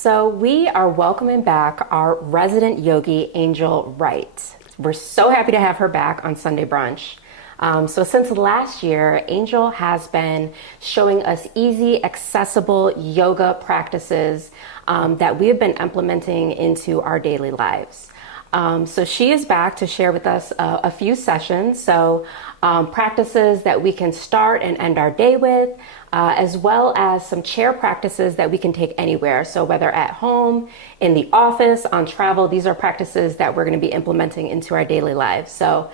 So we are welcoming back our resident yogi, Angel Wright. We're so happy to have her back on Sunday Brunch. So since last year, Angel has been showing us easy, accessible yoga practices that we have been implementing into our daily lives. So she is back to share with us a few sessions. So practices that we can start and end our day with, as well as some chair practices that we can take anywhere. So whether at home, in the office, on travel, these are practices that we're going to be implementing into our daily lives. So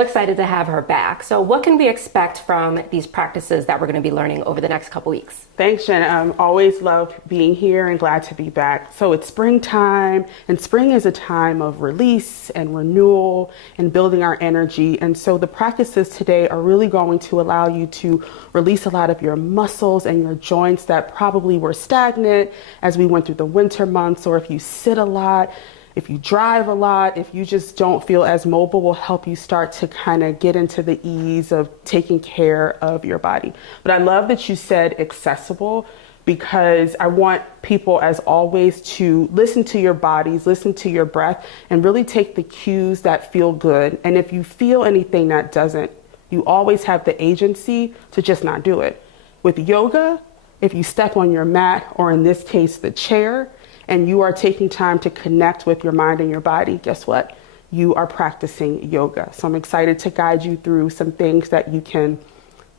excited to have her back. So what can we expect from these practices that we're going to be learning over the next couple weeks? Thanks, Jen. Always love being here and glad to be back. So it's springtime, and spring is a time of release and renewal and building our energy. And so the practices today are really going to allow you to release a lot of your muscles and your joints that probably were stagnant as we went through the winter months, or if you sit a lot, if you drive a lot, if you just don't feel as mobile, will help you start to kind of get into the ease of taking care of your body. But I love that you said accessible, because I want people, as always, to listen to your bodies, listen to your breath, and really take the cues that feel good. And if you feel anything that doesn't, you always have the agency to just not do it. With yoga, if you step on your mat, or in this case, the chair, and you are taking time to connect with your mind and your body, guess what? You are practicing yoga. So I'm excited to guide you through some things that you can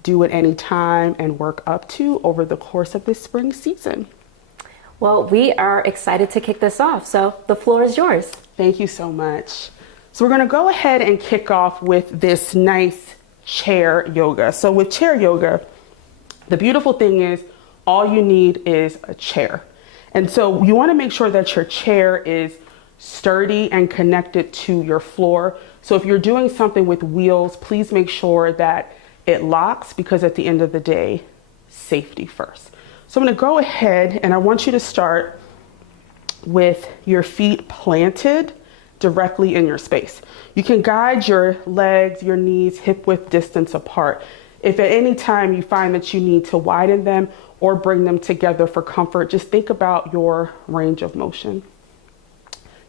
do at any time and work up to over the course of this spring season. Well, we are excited to kick this off. So the floor is yours. Thank you so much. So we're going to go ahead and kick off with this nice chair yoga. So with chair yoga, the beautiful thing is all you need is a chair. And so you want to make sure that your chair is sturdy and connected to your floor. So if you're doing something with wheels, please make sure that it locks, because at the end of the day, safety first. So I'm going to go ahead and I want you to start with your feet planted directly in your space. You can guide your legs, your knees, hip width distance apart. If at any time you find that you need to widen them or bring them together for comfort, just think about your range of motion.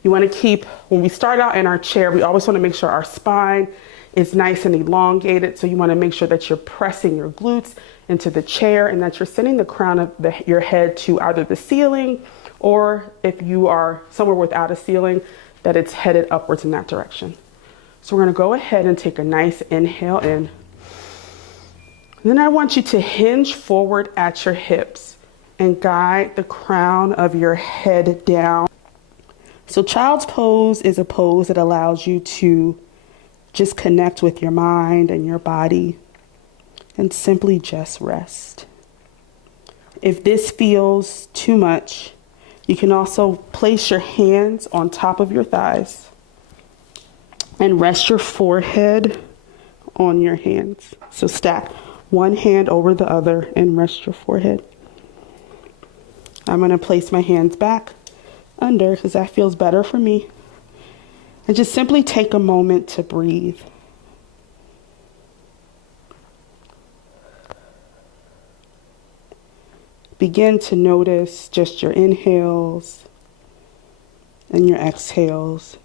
You want to keep, when we start out in our chair, we always want to make sure our spine is nice and elongated. So you want to make sure that you're pressing your glutes into the chair and that you're sending the crown of your head to either the ceiling, or if you are somewhere without a ceiling, that it's headed upwards in that direction. So we're going to go ahead and take a nice inhale in. Then I want you to hinge forward at your hips and guide the crown of your head down. So child's pose is a pose that allows you to just connect with your mind and your body and simply just rest. If this feels too much, you can also place your hands on top of your thighs and rest your forehead on your hands. So stack one hand over the other and rest your forehead. I'm going to place my hands back under because that feels better for me. And just simply take a moment to breathe. Begin to notice just your inhales and your exhales.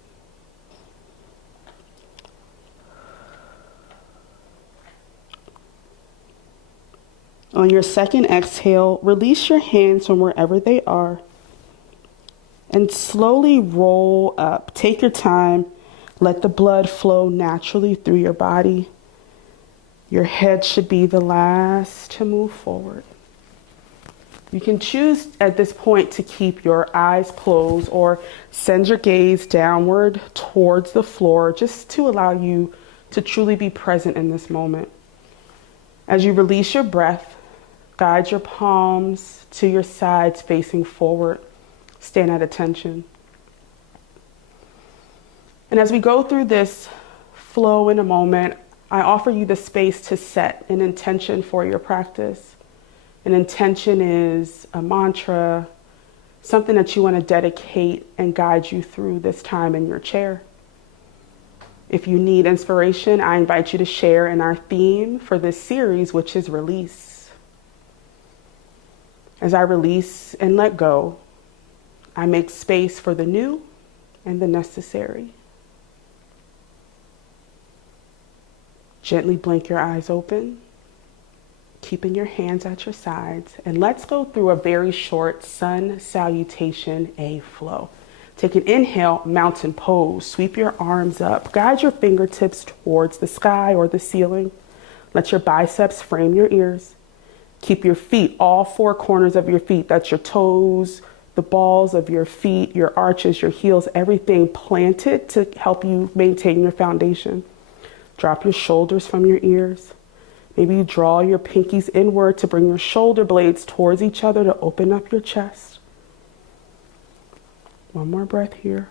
On your second exhale, release your hands from wherever they are and slowly roll up. Take your time. Let the blood flow naturally through your body. Your head should be the last to move forward. You can choose at this point to keep your eyes closed or send your gaze downward towards the floor, just to allow you to truly be present in this moment. As you release your breath, guide your palms to your sides facing forward. Stand at attention. And as we go through this flow in a moment, I offer you the space to set an intention for your practice. An intention is a mantra, something that you want to dedicate and guide you through this time in your chair. If you need inspiration, I invite you to share in our theme for this series, which is release. As I release and let go, I make space for the new and the necessary. Gently blink your eyes open, keeping your hands at your sides. And let's go through a very short sun salutation, a flow. Take an inhale, mountain pose. Sweep your arms up. Guide your fingertips towards the sky or the ceiling. Let your biceps frame your ears. Keep your feet, all four corners of your feet, that's your toes, the balls of your feet, your arches, your heels, everything planted to help you maintain your foundation. Drop your shoulders from your ears. Maybe you draw your pinkies inward to bring your shoulder blades towards each other to open up your chest. One more breath here.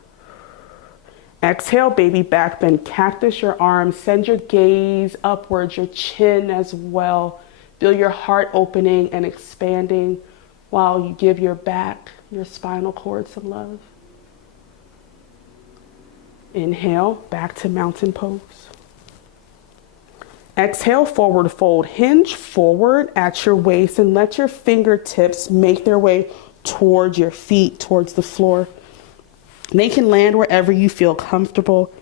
Exhale, baby back bend, cactus your arms. Send your gaze upwards, your chin as well. Feel your heart opening and expanding while you give your back, your spinal cord some love. Inhale, back to mountain pose. Exhale, forward fold. Hinge forward at your waist and let your fingertips make their way towards your feet, towards the floor. They can land wherever you feel comfortable.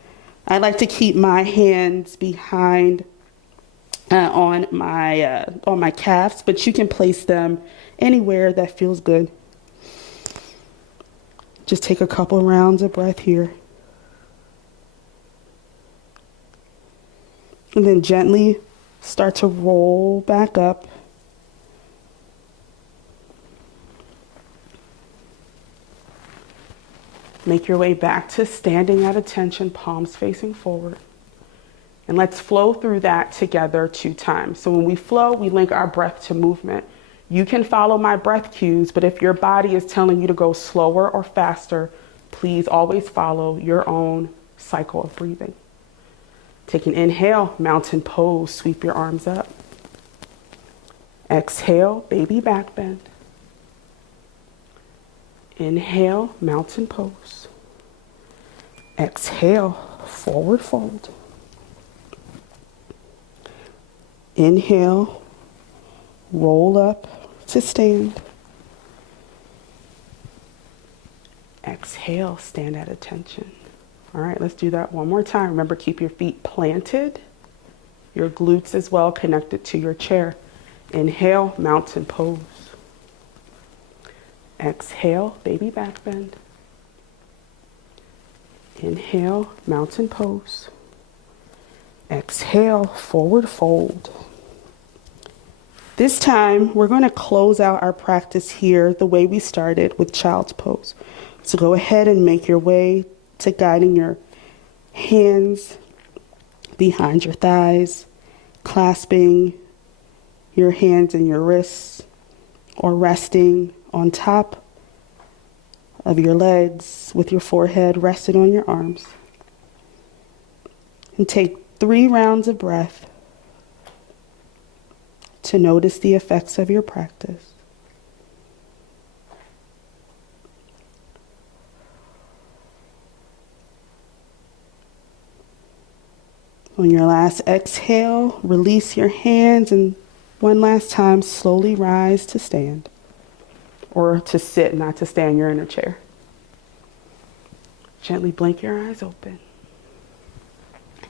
I like to keep my hands behind on my calves, but you can place them anywhere that feels good. Just take a couple rounds of breath here. And then gently start to roll back up. Make your way back to standing at attention, palms facing forward. And let's flow through that together 2 times. So when we flow, we link our breath to movement. You can follow my breath cues, but if your body is telling you to go slower or faster, please always follow your own cycle of breathing. Take an inhale, mountain pose, sweep your arms up. Exhale, baby back bend. Inhale, mountain pose. Exhale, forward fold. Inhale, roll up to stand. Exhale, stand at attention. All right, let's do that one more time. Remember, keep your feet planted, your glutes as well connected to your chair. Inhale, mountain pose. Exhale, baby back bend. Inhale, mountain pose. Exhale, forward fold. This time, we're going to close out our practice here the way we started with child's pose. So go ahead and make your way to guiding your hands behind your thighs, clasping your hands and your wrists, or resting on top of your legs with your forehead rested on your arms. And take 3 rounds of breath to notice the effects of your practice. On your last exhale, release your hands and one last time, slowly rise to stand. Or to sit, not to stand, you're in a chair. Gently blink your eyes open.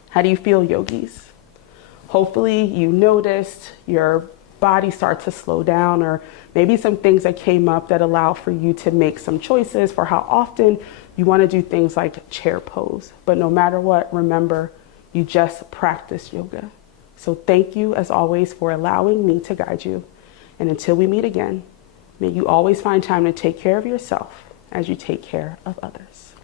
How do you feel, yogis? Hopefully you noticed your body start to slow down, or maybe some things that came up that allow for you to make some choices for how often you want to do things like chair pose. But no matter what, remember, you just practice yoga. So thank you, as always, for allowing me to guide you. And until we meet again, may you always find time to take care of yourself as you take care of others.